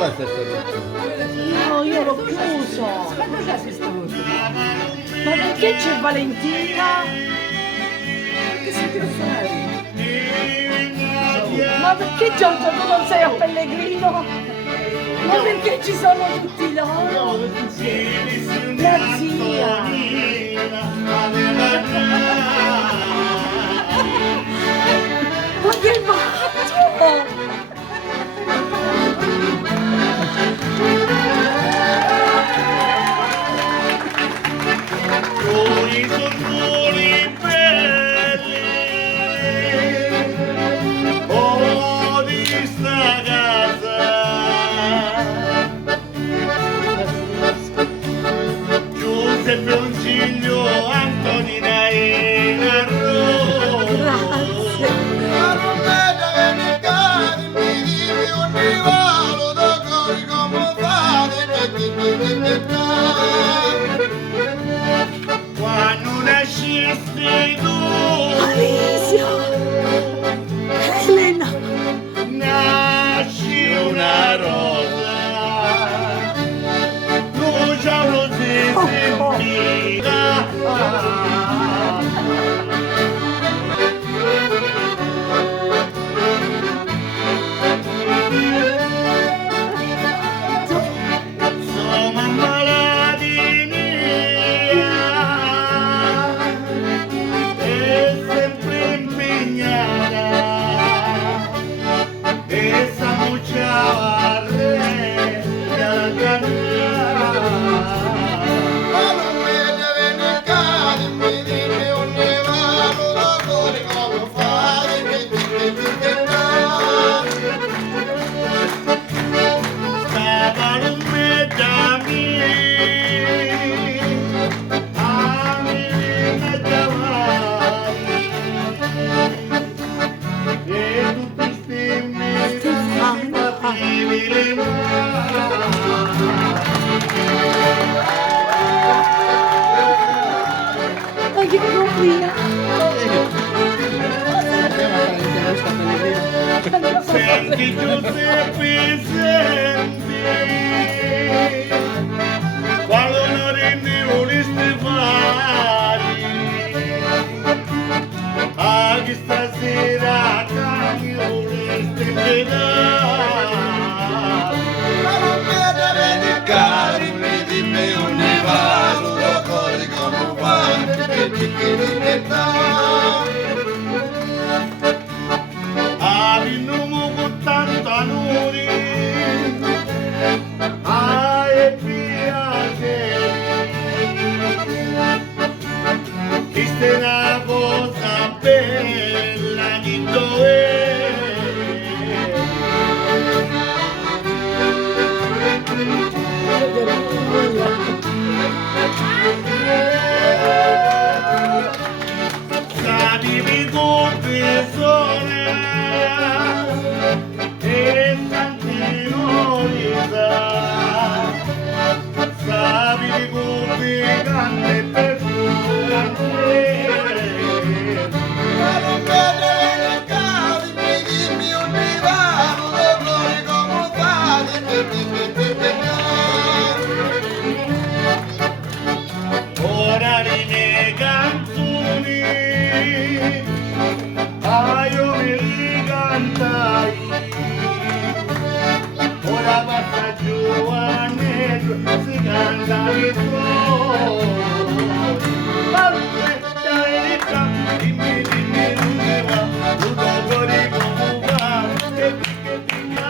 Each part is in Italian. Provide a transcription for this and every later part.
la stessa cosa. No, io l'ho chiuso. Ma cos'è questo voto? Ma perché c'è Valentina? Che siete offeri? Ma perché Giorgio tu non sei a Pellegrino? Ma perché ci sono tutti loro? La zia. Ma che faccio? Con i sorvoli belli, oh di sta casa, Giuseppe Onciglio, Antonina e la Rosa. Quando nascesti tu, Alisio! Elena! nasci una rosa, lucia si sentiva. Sono ammalati è sempre impegnata e s'ammucciava al re della cantata. Stava l'umetta mia, l'umetta mai, e tutti stemmi compatibili Ma che complimenti! Senti Giuseppe, senti, quando non rendevo Stefani, a chi stasera cambio le stelle Avino con tanta nuri, e piacere, questa è una cosa bella di dove. Sabivi confessore e Santino Lisa, sabivi confessare per ora le mie canzoni, io me li cantai, ora basta giovane, si canta di tuoi. Aspetta verità, dimmi dove va, tutto fuori come va, che ti va.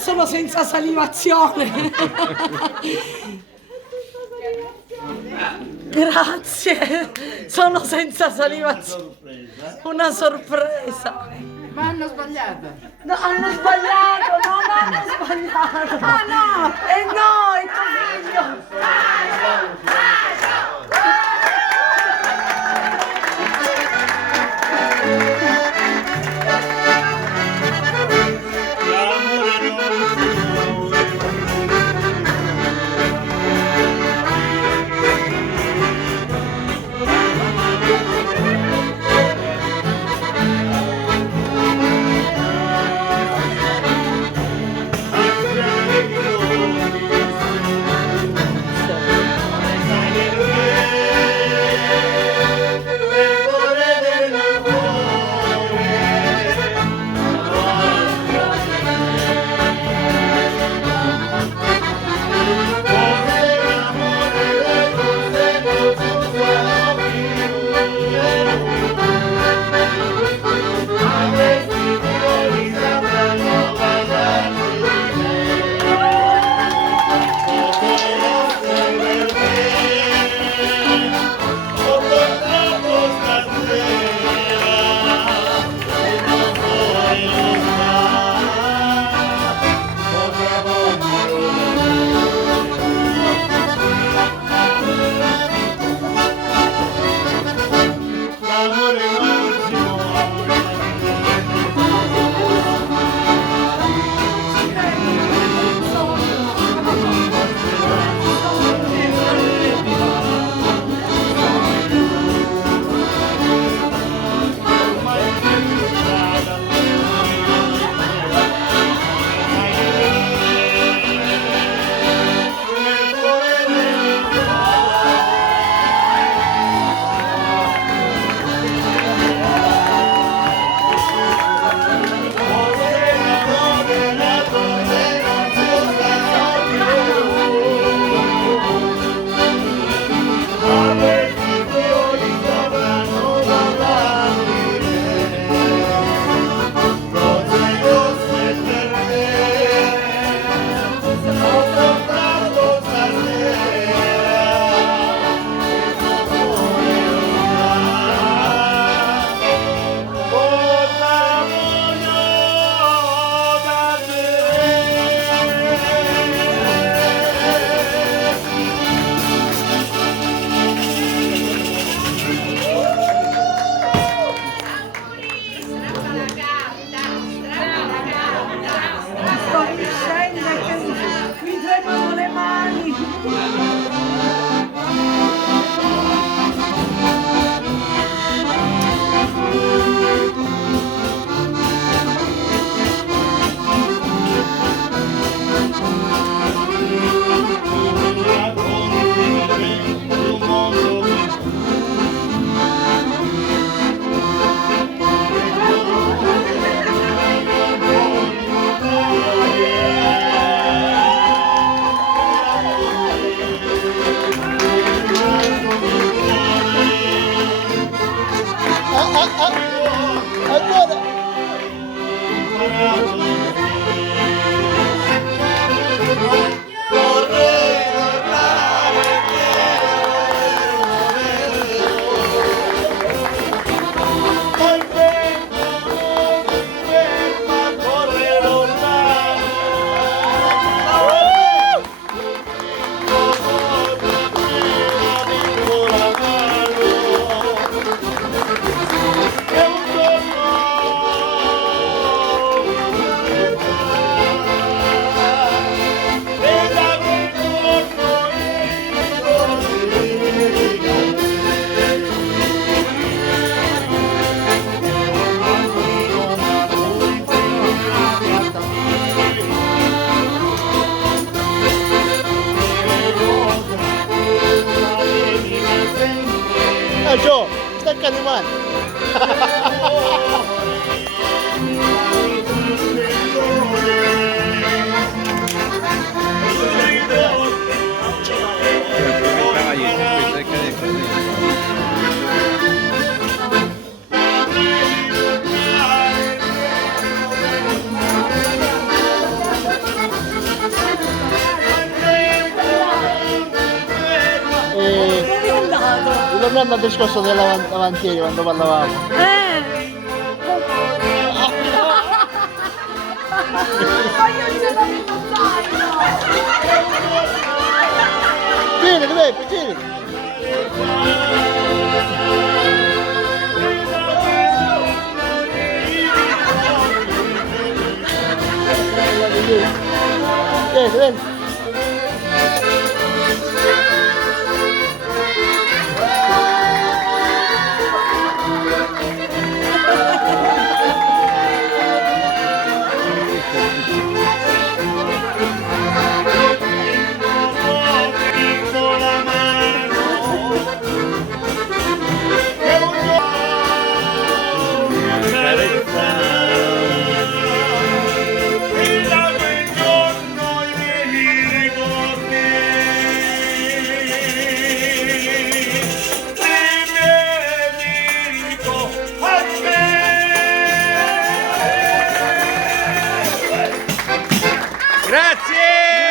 sono senza salivazione. Grazie, sono senza salivazione. Una sorpresa. Ma hanno sbagliato. No, hanno sbagliato, no, hanno sbagliato. Ah no, no, è tuo figlio. ritornando al discorso dell'avantieri quando parlavamo. Ma io ce l'avevo zaino! Tieni, Peppe, tieni. Vieni, vieni. Grazie!